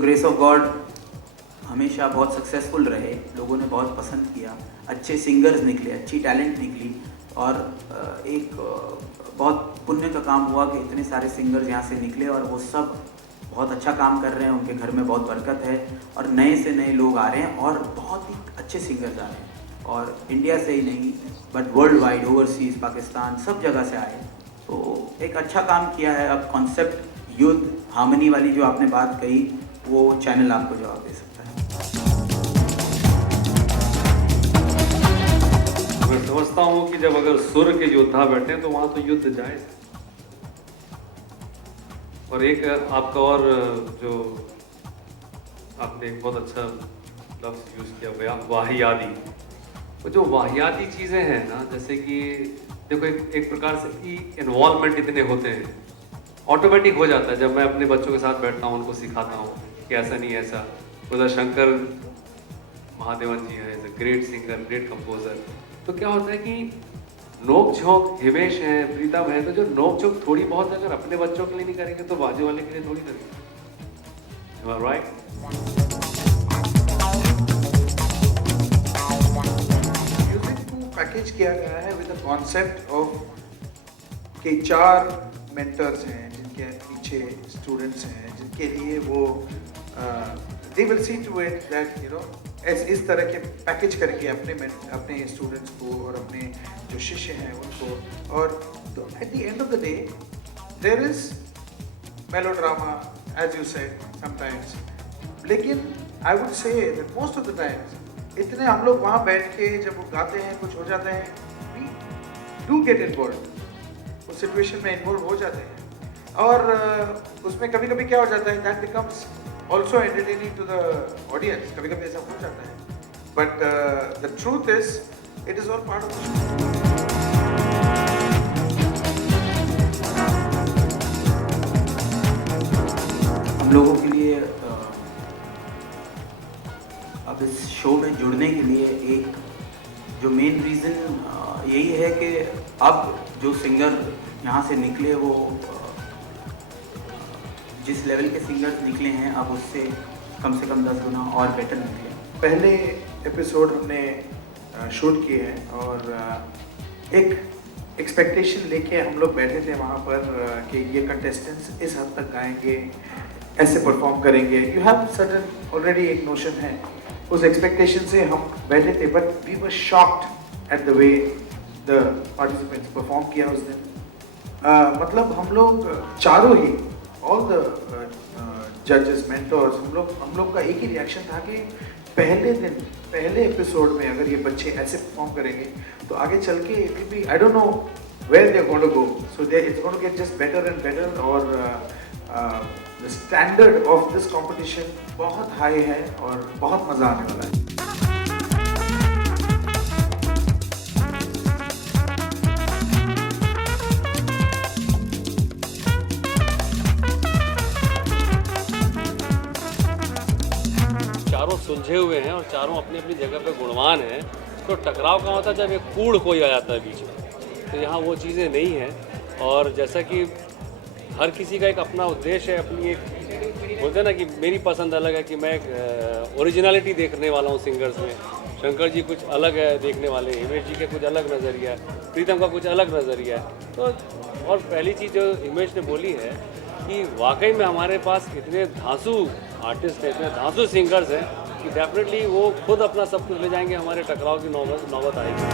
Grace of God हमेशा बहुत successful रहे, लोगों ने बहुत पसंद किया, अच्छे सिंगर्स निकले, अच्छी टैलेंट निकली और एक बहुत पुण्य का काम हुआ कि इतने सारे सिंगर्स यहाँ से निकले और वो सब बहुत अच्छा काम कर रहे हैं, उनके घर में बहुत बरकत है और नए से नए लोग आ रहे हैं और बहुत ही अच्छे सिंगर्स आ रहे हैं और इंडिया से ही नहीं but world wide, overseas, Pakistan, सब जगह से आए। तो एक अच्छा काम किया है। अब कॉन्सेप्ट युद्ध हार्मनी वाली जो आपने बात कही, वो चैनल आपको जवाब दे सकता है। मैं समझता हूँ कि जब अगर सुर के योद्धा बैठे तो वहाँ तो युद्ध जायज़। और एक आपका और जो आपने एक बहुत अच्छा लफ्ज़ यूज़ किया, वाहियाती। वो जो वाहियाती चीज़ें हैं ना, जैसे कि देखो एक प्रकार से कि इन्वॉल्वमेंट इतने होते हैं, ऑटोमेटिक हो जाता है। जब मैं अपने बच्चों के साथ बैठता हूँ, उनको सिखाता हूँ कि ऐसा नहीं ऐसा। उधर शंकर महादेवन जी है, is a great singer, great composer. तो क्या होता है कि नोक झोंक हिमेश है, प्रीतम है, तो जो नोक झोंक थोड़ी बहुत अगर अपने बच्चों के लिए नहीं करेंगे तो बाजू वाले के लिए थोड़ी करेंगे। राइट? म्यूजिक को पैकेज किया गया है विद द कॉन्सेप्ट ऑफ के 4 मेंटर्स हैं जिनके पीछे स्टूडेंट्स हैं, जिनके लिए वो they will see to it that you know इस तरह के पैकेज करके अपने स्टूडेंट्स को और अपने जो शिष्य हैं उनको। और तो at the end of the day there is melodrama as you said sometimes, लेकिन I would say that most of the times इतने हम लोग वहाँ बैठ के जब वो गाते हैं, कुछ हो जाते हैं, वी डू गेट इन्वॉल्व, उस सिचुएशन में इन्वॉल्व हो जाते हैं और उसमें कभी कभी क्या हो जाता है, that becomes also entertaining to the audience. कभी-कभी ऐसा हो जाता है, but the truth is it is all part of the show. हम लोगों के लिए अब इस शो में जुड़ने के लिए एक जो मेन रीज़न यही है कि अब जो सिंगर यहाँ से निकले वो जिस लेवल के सिंगर्स निकले हैं अब उससे कम से कम 10 गुना और बेटर निकले। पहले एपिसोड हमने शूट किए हैं और एक एक्सपेक्टेशन लेके हम लोग बैठे थे वहाँ पर कि ये कंटेस्टेंट्स इस हद तक गाएंगे, ऐसे परफॉर्म करेंगे। यू हैव सडन ऑलरेडी एक नोशन है, उस एक्सपेक्टेशन से हम बैठे थे, but we were shocked at the way the participants perform किया उस दिन। मतलब हम लोग चारों ही ऑल द जजेस, मेंटर्स, हम लोग का एक ही रिएक्शन था कि पहले दिन, पहले एपिसोड में अगर ये बच्चे ऐसे परफॉर्म करेंगे तो आगे चल के it will be, I don't know where they are going to go, so they it's going to get just better and better. और the standard of this competition बहुत हाई है और बहुत मज़ा आने वाला है। सुलझे हुए हैं और चारों अपनी अपनी जगह पे गुणवान हैं, तो टकराव का होता है जब एक कूड़ कोई आ जाता है बीच में, तो यहाँ वो चीज़ें नहीं हैं। और जैसा कि हर किसी का एक अपना उद्देश्य है, अपनी एक बोलते हैं ना कि मेरी पसंद अलग है कि मैं एक ओरिजिनलिटी देखने वाला हूँ सिंगर्स में। शंकर जी कुछ अलग है देखने वाले, हिमेश जी के कुछ अलग नज़रिया है, प्रीतम का कुछ अलग नज़रिया है। तो और पहली चीज़ जो हिमेश ने बोली है कि वाकई में हमारे पास इतने धांसू आर्टिस्ट हैं, इतने धांसू सिंगर्स हैं कि डेफिनेटली वो खुद अपना सब कुछ ले जाएंगे, हमारे टकराव की नौबत आएगी।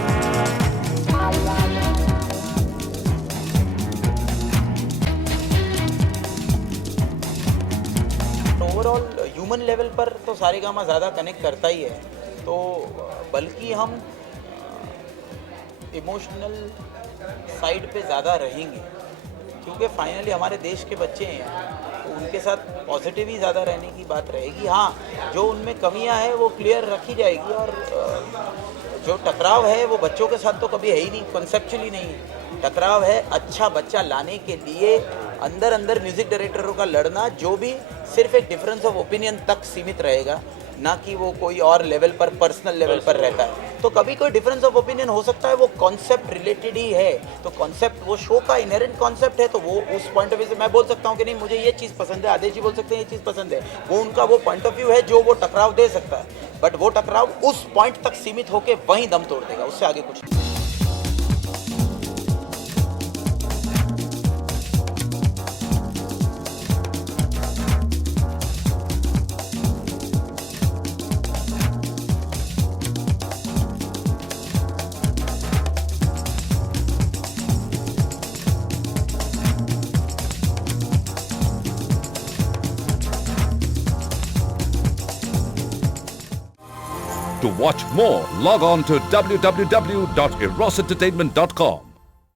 ओवरऑल ह्यूमन लेवल पर तो सारेगामा ज़्यादा कनेक्ट करता ही है, तो बल्कि हम इमोशनल साइड पे ज़्यादा रहेंगे क्योंकि फाइनली हमारे देश के बच्चे हैं, तो उनके साथ पॉजिटिव ही ज़्यादा रहने की बात रहेगी। हाँ, जो उनमें कमियां हैं वो क्लियर रखी जाएगी और जो टकराव है वो बच्चों के साथ तो कभी है ही नहीं, कॉन्सेप्चुअली नहीं है। टकराव है अच्छा बच्चा लाने के लिए अंदर अंदर म्यूज़िक डायरेक्टरों का लड़ना, जो भी सिर्फ एक डिफरेंस ऑफ ओपिनियन तक सीमित रहेगा। ना कि वो कोई और लेवल पर पर्सनल लेवल पर रहता है। तो कभी कोई डिफरेंस ऑफ ओपिनियन हो सकता है, वो कॉन्सेप्ट रिलेटेड ही है। तो कॉन्सेप्ट वो शो का इनहेरेंट कॉन्सेप्ट है, तो वो उस पॉइंट ऑफ व्यू से मैं बोल सकता हूँ कि नहीं मुझे ये चीज़ पसंद है, आदेश जी बोल सकते हैं ये चीज़ पसंद है। वो उनका वो पॉइंट ऑफ व्यू है जो वो टकराव दे सकता है, बट वो टकराव उस पॉइंट तक सीमित होकर वहीं दम तोड़ देगा, उससे आगे कुछ नहीं। To watch more, log on to www.erosentertainment.com.